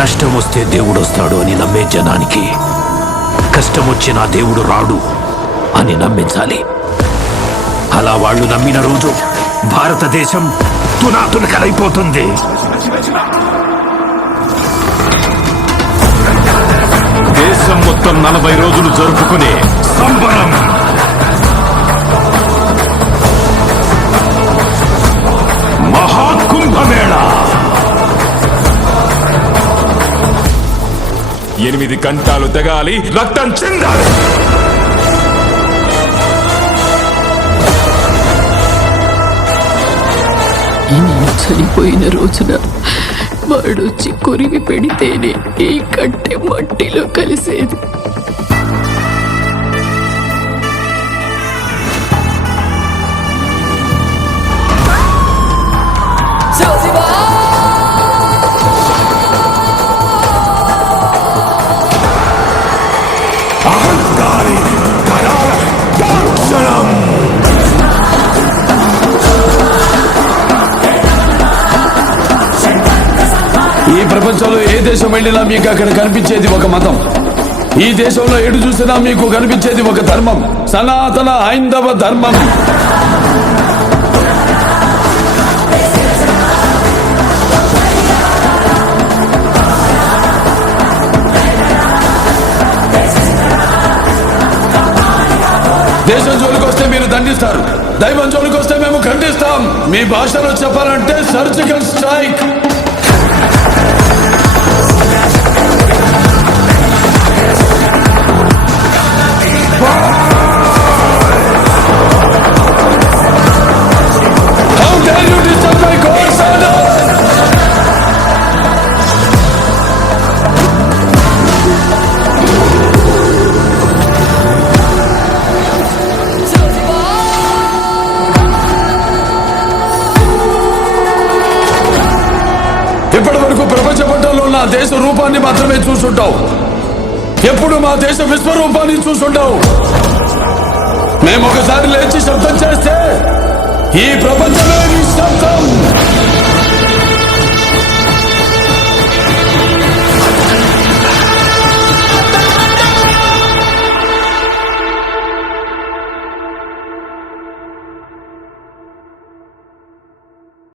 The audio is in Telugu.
కష్టం వస్తే దేవుడు వస్తాడు అని నమ్మే జనానికి కష్టం వచ్చినా దేవుడు రాడు అని నమ్మించాలి. అలా వాళ్ళు నమ్మిన రోజు భారతదేశం తునాతునకలైపోతుంది. దేశం మొత్తం 40 రోజులు జరుపుకునే సంబరం. మహాకుంభమేళ 8 గంటలు తెగాలి, రక్తం చెందాలి. నేను చనిపోయిన రోజున వాడొచ్చి కొరివి పెడితేనే ఈ కట్టె మట్టిలో కలిసేది. ఈ ప్రపంచంలో ఏ దేశం వెళ్ళినా మీకు అక్కడ కనిపించేది ఒక మతం. ఈ దేశంలో ఎటు చూసినా మీకు కనిపించేది ఒక ధర్మం, సనాతన హైందవ ధర్మం. దేశం జోలికి వస్తే మీరు దండిస్తారు, దైవం జోలికి వస్తే మేము ఖండిస్తాం. మీ భాషలో చెప్పాలంటే surgical strike. How dare you disturb my God's order? ఇప్పటి వరకు ప్రపంచ పట్టణంలో ఉన్న దేశ రూపాన్ని మాత్రమే చూసుంటావు, ఎప్పుడు మా దేశ విశ్వరూపాన్ని చూసుంటావు. మేము ఒకసారి లేచి శబ్దం చేస్తే ఈ ప్రపంచమే నిశ్శబ్దం.